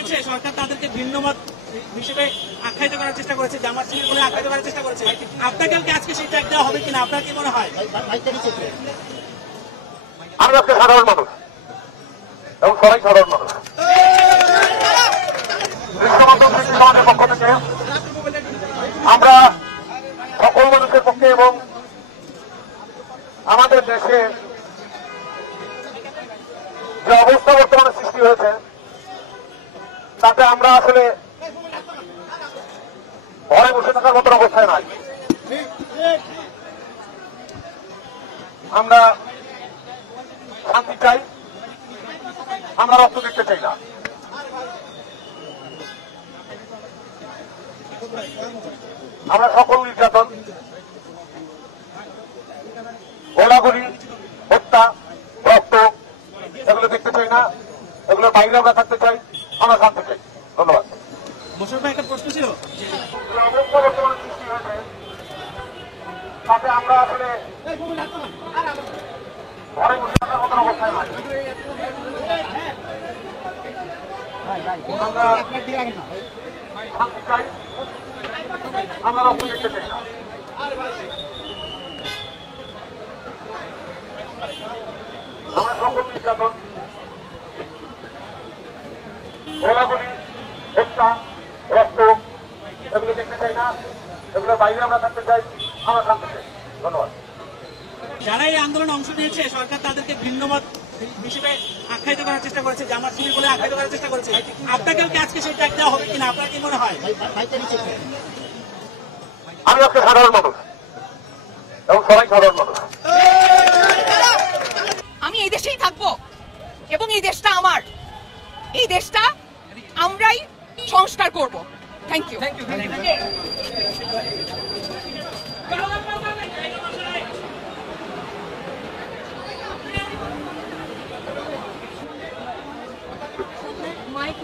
নিয়েছে, সরকার তাদেরকে ভিন্নমত হিসেবে আখ্যায়িত করার চেষ্টা করেছে, জামাত শিবির বলে আখ্যায়িত করার চেষ্টা করেছে। আপনাকে আজকে সেই ট্যাগ দেওয়া হবে কিনা, আপনার কি মনে হয়? আমি আজকে সাধারণ মানুষ এবং সবাই সাধারণ মানুষ। বিশ্ববন্ধন কৃষি সমাজের পক্ষ থেকে আমরা সকল মানুষের পক্ষে এবং আমাদের দেশে যে অবস্থা বর্তমানে সৃষ্টি হয়েছে তাতে আমরা আসলে ঘরে বসে থাকার মতন অবস্থায় নাই। আমরা শান্তি চাই, আমরা রক্ত দেখতে চাই না। আমরা সকল নির্যাতন, গোলাগুলি, হত্যা, রক্ত এগুলো দেখতে চাই না। এগুলোর বাইরে আমরা থাকতে চাই, আমরা শান্তি চাই। ধন্যবাদ। মোশাররফ ভাই, একটা প্রশ্ন ছিল, অবস্থা বর্তমানে সৃষ্টি হয়েছে তাতে আমরা আসলে ঘরে বসে থাকার মতন অবস্থায় নাই। আমরা শান্তি চাই, আমরা রক্ত দেখতে চাই না। আমরা সকল নির্যাতন, গোলাগুলি, হত্যা, রক্ত এগুলো দেখতে চাই না। এগুলোর বাইরে আমরা থাকতে চাই, আমরা শান্তি চাই। ধন্যবাদ। যারা এই আন্দোলনে অংশ নিয়েছে, সরকার তাদেরকে ভিন্নমত হিসেবে আখ্যায়িত করার চেষ্টা করেছে, জামাত শিবির বলে আখ্যায়িত করার চেষ্টা করেছে। আপনাকে আজকে সেই ট্যাগ দেওয়া হবে কিনা, আপনার কি মনে হয়? আমি আজকে সাধারণ মানুষ এবং সবাই সাধারণ মানুষ। আমি এই দেশেই থাকবো এবং এই দেশটা আমার, এই দেশটা আমরাই সংস্কার করব। Thank you. মাইক